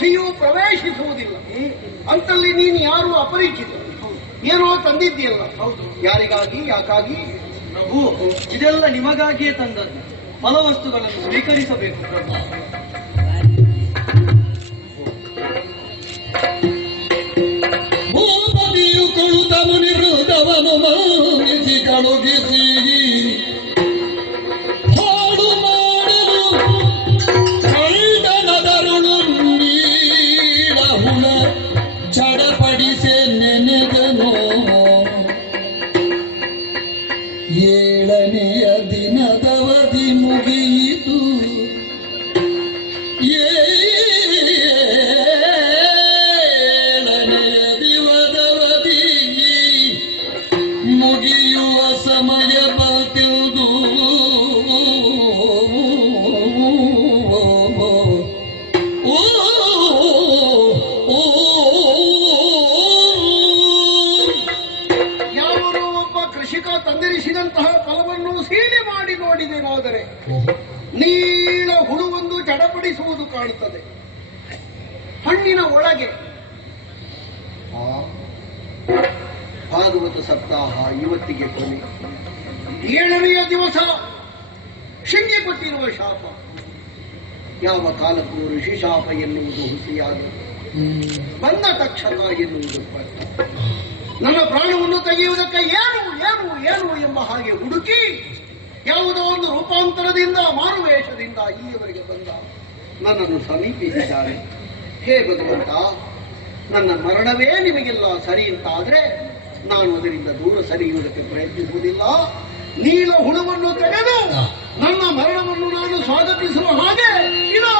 ಪಕ್ಷಿಯು ಪ್ರವೇಶಿಸುವುದಿಲ್ಲ. ಅಂತಲ್ಲಿ ನೀನು ಯಾರು ಅಪರಿಚಿತ, ಏನೋ ತಂದಿದ್ದೀಯಲ್ಲ. ಹೌದು. ಯಾರಿಗಾಗಿ, ಯಾಕಾಗಿ? ಪ್ರಭು, ಇದೆಲ್ಲ ನಿಮಗಾಗಿಯೇ ತಂದದ್ದು. ಫಲವಸ್ತುಗಳನ್ನು ಸ್ವೀಕರಿಸಬೇಕು ಪ್ರಭು. ಭೂಪತಿಯು ಕೊಳುತ ಮುನಿವೃದವನು ಮಾನಿಸಿ ಕಳುಗಿಸಿ ಹಾಡು ಮಾಡಲು ಕಳ್ಳನದರುಳು ನೀಡಹುಳ ಚಡಪಡಿಸೆ ನೆನೆದನು. ಏಳನೆಯ ದಿನದವಧಿ ಮುಗಿಯಿತು. ಏಳನೆಯ ದಿವದವಧಿ ಮುಗಿಯುವ ಸಮಯ ಬಂತಿರುವುದು. ಯಾವನೋ ಒಬ್ಬ ಕೃಷಿಕ ತಂದಿರಿಸಿದಂತಹ ಫಲವನ್ನು ಸೀಳಿ ಮಾಡಿ ನೋಡಿದೆನಾದರೆ ನೀಳ ಹುಳುವೊಂದು ಚಡಪಡಿಸುವುದು ಕಾಣುತ್ತದೆ ಹಣ್ಣಿನ ಒಳಗೆ. ಭಾಗವತ ಸಪ್ತಾಹ ಇವತ್ತಿಗೆ ಕೊನೆ. 7ನೆಯ ದಿವಸ ಶೃಂಗಿ ಕೊಟ್ಟಿರುವ ಶಾಪ. ಯಾವ ಕಾಲಕ್ಕೂ ಋಷಿ ಶಾಪ ಎನ್ನುವುದು ಹುಸಿಯಾಗಿ ಬಂದ ತಕ್ಷಣ ಎನ್ನುವುದು ಪಟ್ಟ. ನನ್ನ ಪ್ರಾಣವನ್ನು ತೆಗೆಯುವುದಕ್ಕೆ ಏನು ಏನು ಏನು ಎಂಬ ಹಾಗೆ ಹುಡುಕಿ ಯಾವುದೋ ಒಂದು ರೂಪಾಂತರದಿಂದ ಮಾರುವೇಷದಿಂದ ಇಲ್ಲಿಯವರೆಗೆ ಬಂದ ನನ್ನನ್ನು ಸಮೀಪಿಸಿದ್ದಾರೆ. ಹೇ ಭಗವಂತ, ನನ್ನ ಮರಣವೇ ನಿಮಗೆಲ್ಲ ಸರಿ ಅಂತಾದ್ರೆ ನಾನು ಅದರಿಂದ ದೂರ ಸರಿಯುವುದಕ್ಕೆ ಪ್ರಯತ್ನಿಸುವುದಿಲ್ಲ. ನೀಳ ಹುಳುವನ್ನು ತೆಗೆದು ನನ್ನ ಮರಣವನ್ನು ನಾನು ಸ್ವಾಗತಿಸುವ ಹಾಗೆ ಇದೋ